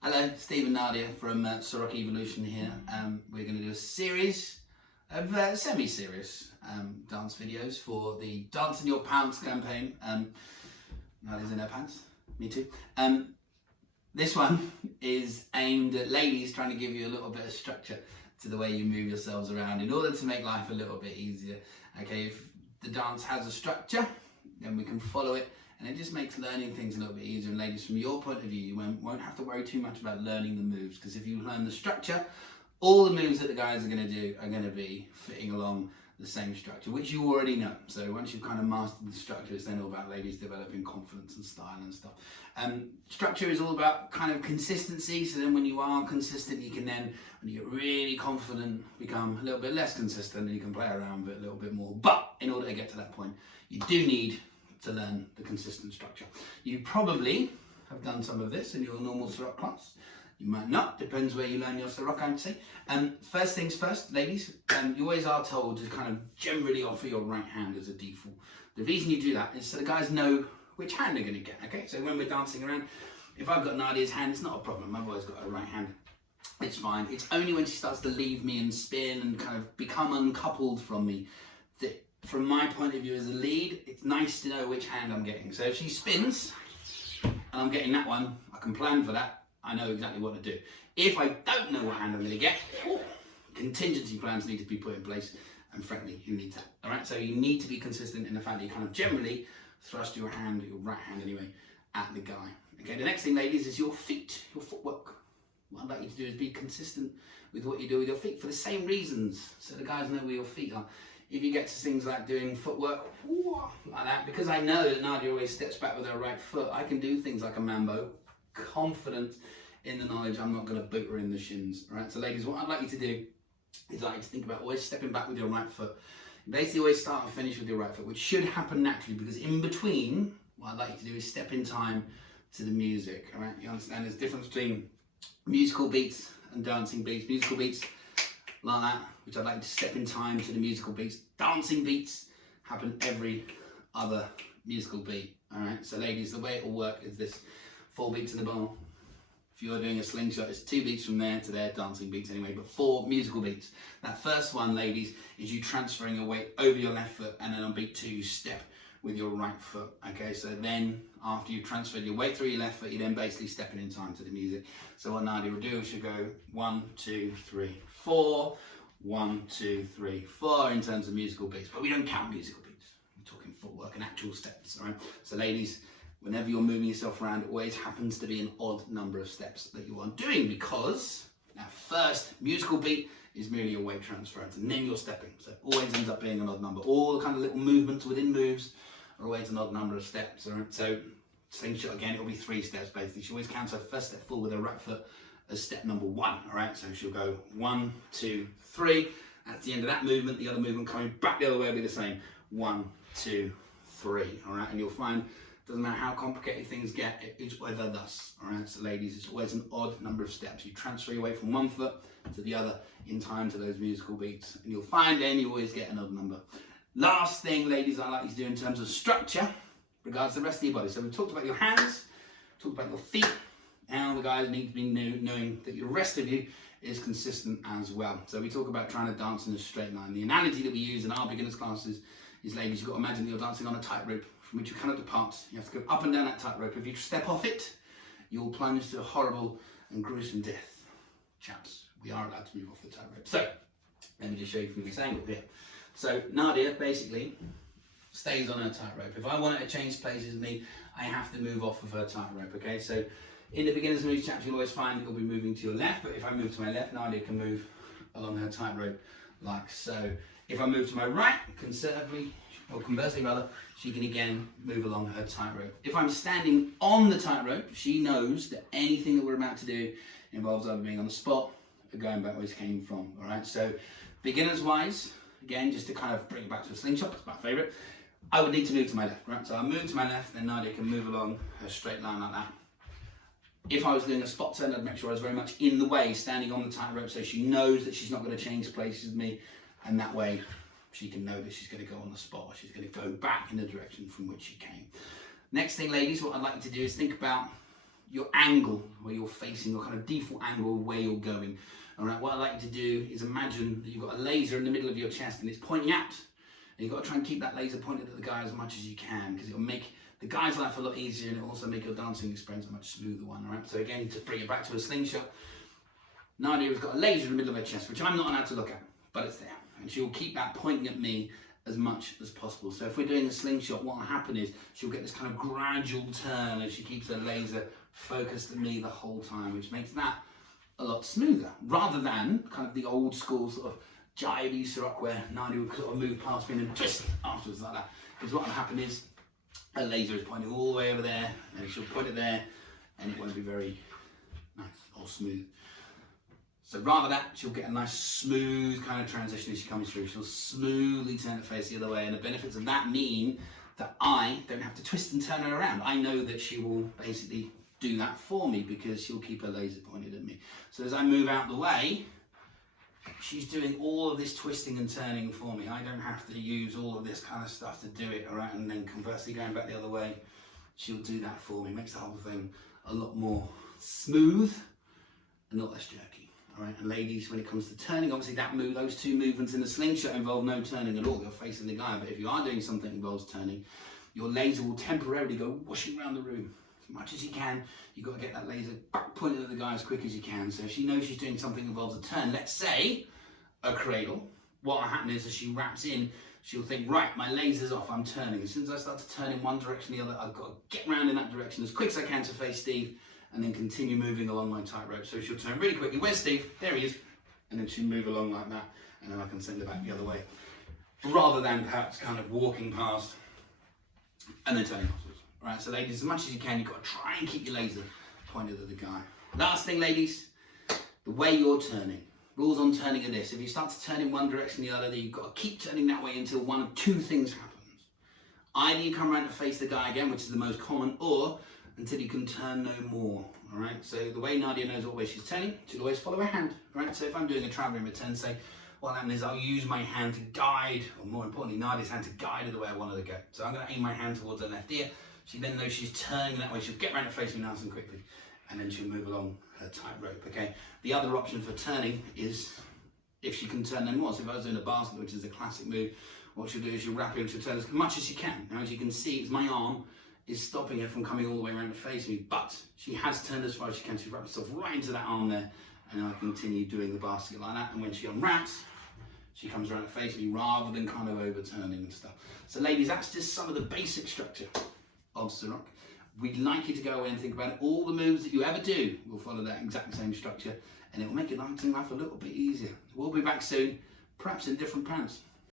Hello, Steve and Nardiya from Ceroc Evolution here. We're going to do a series of semi-serious dance videos for the Dance in Your Pants campaign. Nardiya's in her pants, me too. This one is aimed at ladies trying to give you a little bit of structure to the way you move yourselves around in order to make life a little bit easier. Okay, if the dance has a structure, then we can follow it. And it just makes learning things a little bit easier. And ladies, from your point of view, you won't have to worry too much about learning the moves, because if you learn the structure, all the moves that the guys are going to do are going to be fitting along the same structure, which you already know. So once you've kind of mastered the structure, it's then all about ladies developing confidence and style and stuff. Structure is all about kind of consistency. So then when you are consistent, you can then, when you get really confident, become a little bit less consistent and you can play around with it a little bit more. But in order to get to that point, you do need to learn the consistent structure. You probably have done some of this in your normal Ceroc class. You might not, depends where you learn your Ceroc, I would say. First things first, ladies, you always are told to kind of generally offer your right hand as a default. The reason you do that is so the guys know which hand they're going to get, okay? So when we're dancing around, if I've got Nardiya's hand, it's not a problem. I've always got a right hand. It's fine. It's only when she starts to leave me and spin and kind of become uncoupled from me that, from my point of view as a lead, it's nice to know which hand I'm getting. So if she spins and I'm getting that one, I can plan for that. I know exactly what to do. If I don't know what hand I'm going to get, contingency plans need to be put in place. And frankly, who needs that? All right. So you need to be consistent in the fact that you kind of generally thrust your hand, your right hand anyway, at the guy. Okay. The next thing, ladies, is your feet, your footwork. What I'd like you to do is be consistent with what you do with your feet for the same reasons, so the guys know where your feet are. If you get to things like doing footwork like that, because I know that Nardiya always steps back with her right foot, I can do things like a mambo, confident in the knowledge I'm not going to boot her in the shins. All right, so ladies, what I'd like you to do is I'd like you to think about always stepping back with your right foot. You basically always start and finish with your right foot, which should happen naturally, because in between, what I'd like you to do is step in time to the music. All right, you understand there's a difference between musical beats and dancing beats. Musical beats like that, which I'd like you to step in time to the musical beats. Dancing beats happen every other musical beat. All right, so ladies, the way it will work is this: 4 beats in the bar. If you're doing a slingshot, it's 2 beats from there to there, dancing beats anyway, but 4 musical beats. That first one, ladies, is you transferring your weight over your left foot, and then on beat 2, you step with your right foot. Okay, so then after you've transferred your weight through your left foot, you're then basically stepping in time to the music. So what Nardiya will do is she'll go 1, 2, 3, 4, 1, 2, 3, 4 in terms of musical beats, but we don't count musical beats. We're talking footwork and actual steps, all right? So ladies, whenever you're moving yourself around, it always happens to be an odd number of steps that you are doing, because that first musical beat is merely a weight transference, and then you're stepping. So it always ends up being an odd number. All the kind of little movements within moves are always an odd number of steps, all right? So slingshot, again, it'll be 3 steps basically. She always counts her first step forward with her right foot as step number 1, all right? So she'll go 1, 2, 3. At the end of that movement, the other movement coming back the other way will be the same. 1, 2, 3, all right? And you'll find, doesn't matter how complicated things get, it's either thus, all right? So ladies, it's always an odd number of steps. You transfer your weight from one foot to the other in time to those musical beats, and you'll find then you always get an odd number. Last thing, ladies, I'd like you to do in terms of structure regards the rest of your body. So we've talked about your hands, talked about your feet, and the guys need to be knowing that the rest of you is consistent as well. So we talk about trying to dance in a straight line. The analogy that we use in our beginners classes is, ladies, you've got to imagine that you're dancing on a tightrope from which you cannot depart. You have to go up and down that tightrope. If you step off it, you'll plunge to a horrible and gruesome death. Chaps, we are allowed to move off the tightrope. So let me just show you from this angle here. So Nardiya basically stays on her tightrope. If I want her to change places with me, I have to move off of her tightrope, okay? So in the beginner's moves chapter, you'll always find you'll be moving to your left, but if I move to my left, Nardiya can move along her tightrope like so. If I move to my right, conservatively, or conversely rather, she can again move along her tightrope. If I'm standing on the tightrope, she knows that anything that we're about to do involves either being on the spot or going back where it came from, all right? So beginners wise, again, just to kind of bring it back to a slingshot, it's my favorite, I would need to move to my left, right? So I move to my left, then Nardiya can move along her straight line like that. If I was doing a spot turn, I'd make sure I was very much in the way, standing on the tightrope, so she knows that she's not going to change places with me, and that way she can know that she's going to go on the spot, or she's going to go back in the direction from which she came. Next thing, ladies, what I'd like you to do is think about your angle where you're facing, your kind of default angle of where you're going. All right, what I'd like you to do is imagine that you've got a laser in the middle of your chest and it's pointing out. And you've got to try and keep that laser pointed at the guy as much as you can, because it'll make the guy's life a lot easier and it'll also make your dancing experience a much smoother one. All right, so again, to bring it back to a slingshot, Nardiya has got a laser in the middle of her chest, which I'm not allowed to look at, but it's there. And she'll keep that pointing at me as much as possible. So if we're doing the slingshot, what will happen is she'll get this kind of gradual turn as she keeps her laser focused at me the whole time, which makes that a lot smoother, rather than kind of the old school sort of jivey Ceroc where Nardiya would sort of move past me and then twist afterwards like that. Because what will happen is her laser is pointing all the way over there, and she'll put it there, and it won't be very nice or smooth. So rather that, she'll get a nice smooth kind of transition as she comes through. She'll smoothly turn her face the other way, and the benefits of that mean that I don't have to twist and turn her around. I know that she will basically do that for me because she'll keep her laser pointed at me. So as I move out the way, she's doing all of this twisting and turning for me. I don't have to use all of this kind of stuff to do it, all right? And then conversely, going back the other way, she'll do that for me. Makes the whole thing a lot more smooth and a lot less jerky, all right? And ladies, when it comes to turning, obviously those two movements in the slingshot involve no turning at all. You're facing the guy, but if you are doing something that involves turning, your laser will temporarily go whooshing around the room. As much as you can, you've got to get that laser back pointed at the guy as quick as you can. So if she knows she's doing something that involves a turn, let's say a cradle, what will happen is as she wraps in, she'll think, right, my laser's off, I'm turning. As soon as I start to turn in one direction or the other, I've got to get around in that direction as quick as I can to face Steve, and then continue moving along my tightrope. So she'll turn really quickly, where's Steve? There he is. And then she'll move along like that, and then I can send her back the other way. Rather than perhaps kind of walking past and then turning afterwards. Right, so ladies, as much as you can, you've got to try and keep your laser pointed at the guy. Last thing, ladies, the way you're turning. Rules on turning are this: if you start to turn in one direction or the other, then you've got to keep turning that way until one of two things happens. Either you come around to face the guy again, which is the most common, or until you can turn no more. All right, so the way Nardiya knows what way she's turning, she'll always follow her hand. All right, so if I'm doing a travelling return, say, what happens is I'll use my hand to guide, or more importantly, Nardiya's hand to guide her the way I want her to go. So I'm going to aim my hand towards her left ear. She then knows she's turning that way. She'll get around to face me nice and quickly, and then she'll move along her tightrope, okay? The other option for turning is if she can turn no more. So if I was doing a basket, which is a classic move, what she'll do is she'll wrap it into a turn as much as she can. Now, as you can see, it's my arm is stopping her from coming all the way around to face me, but she has turned as far as she can. She's wrapped herself right into that arm there, and I continue doing the basket like that. And when she unwraps, she comes around to face me rather than kind of overturning and stuff. So ladies, that's just some of the basic structure of Ceroc. We'd like you to go away and think about it. All the moves that you ever do will follow that exact same structure, and it will make your dancing life a little bit easier. We'll be back soon, perhaps in different pants.